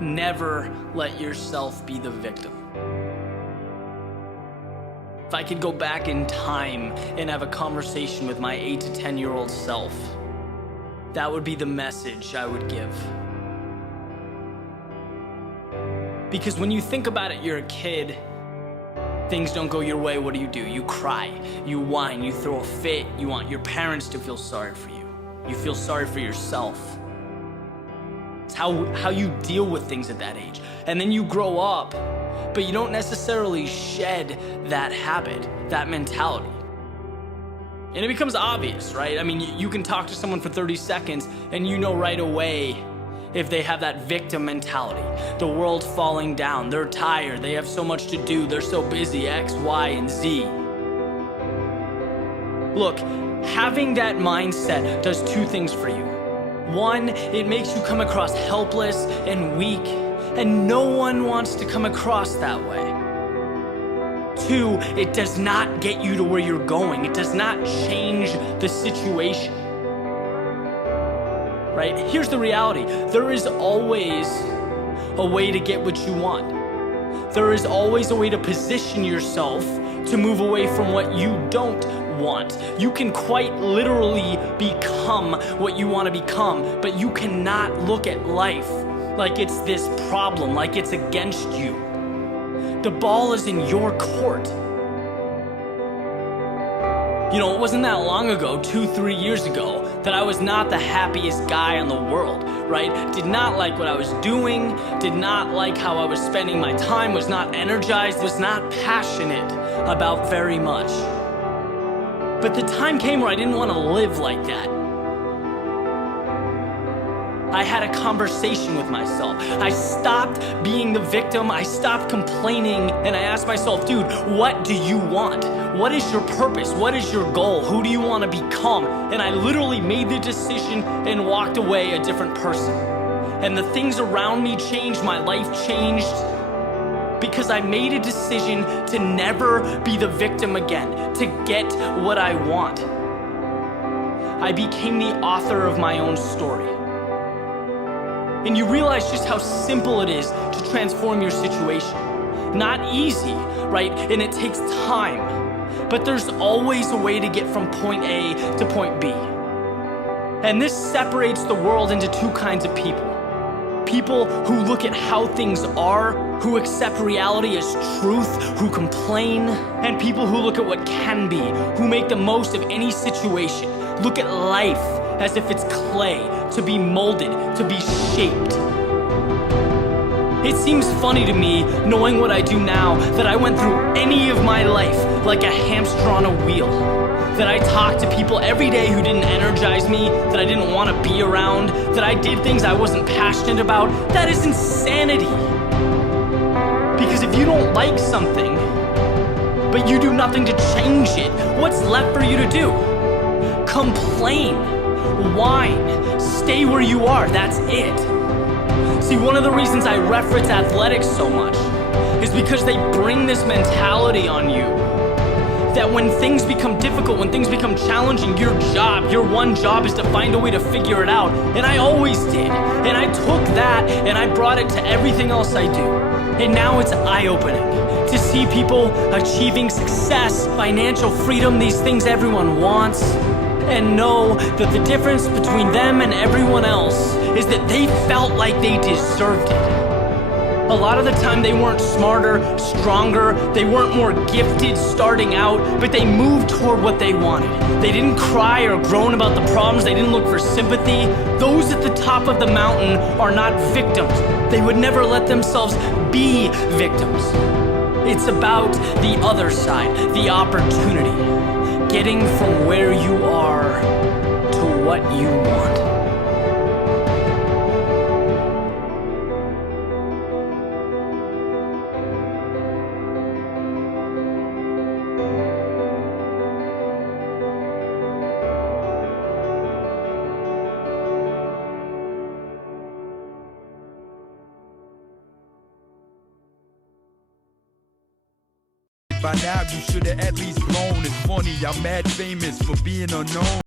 Never let yourself be the victim. If I could go back in time and have a conversation with my 8 to 10-year-old self, that would be the message I would give. Because when you think about it, you're a kid, things don't go your way, what do? You cry, you whine, you throw a fit, you want your parents to feel sorry for you. You feel sorry for yourself. It's how you deal with things at that age. And then you grow up, but you don't necessarily shed that habit, that mentality. And it becomes obvious, right? I mean, you can talk to someone for 30 seconds and you know right away if they have that victim mentality. The world's falling down, they're tired, they have so much to do, they're so busy, X, Y, and Z. Look, having that mindset does two things for you. One, it makes you come across helpless and weak, and no one wants to come across that way. Two, it does not get you to where you're going. It does not change the situation. Right? Here's the reality. There is always a way to get what you want. There is always a way to position yourself to move away from what you don't want. You can quite literally become what you want to become, but you cannot look at life like it's this problem, like it's against you. The ball is in your court. You know, it wasn't that long ago, 2-3 years ago, that I was not the happiest guy in the world, right? Did not like what I was doing, did not like how I was spending my time, was not energized, was not passionate about very much. But the time came where I didn't want to live like that. I had a conversation with myself. I stopped being the victim, I stopped complaining, and I asked myself, dude, what do you want? What is your purpose? What is your goal? Who do you want to become? And I literally made the decision and walked away a different person. And the things around me changed, my life changed, because I made a decision to never be the victim again, to get what I want. I became the author of my own story. And you realize just how simple it is to transform your situation. Not easy, right? And it takes time. But there's always a way to get from point A to point B. And this separates the world into two kinds of people. People who look at how things are, who accept reality as truth, who complain, and people who look at what can be, who make the most of any situation. Look at life as if it's clay, to be molded, to be shaped. It seems funny to me, knowing what I do now, that I went through any of my life like a hamster on a wheel. That I talked to people every day who didn't energize me, that I didn't want to be around, that I did things I wasn't passionate about. That is insanity. Because if you don't like something, but you do nothing to change it, what's left for you to do? Complain, whine, stay where you are, that's it. See, one of the reasons I reference athletics so much is because they bring this mentality on you that when things become difficult, when things become challenging, your one job is to find a way to figure it out. And I always did. And I took that and I brought it to everything else I do. And now it's eye-opening to see people achieving success, financial freedom, these things everyone wants, and know that the difference between them and everyone else is that they felt like they deserved it. A lot of the time they weren't smarter, stronger, they weren't more gifted starting out, but they moved toward what they wanted. They didn't cry or groan about the problems, they didn't look for sympathy. Those at the top of the mountain are not victims. They would never let themselves be victims. It's about the other side, the opportunity. Getting from where you are to what you want. By now you should have at least blown. It's funny, I'm mad famous for being unknown.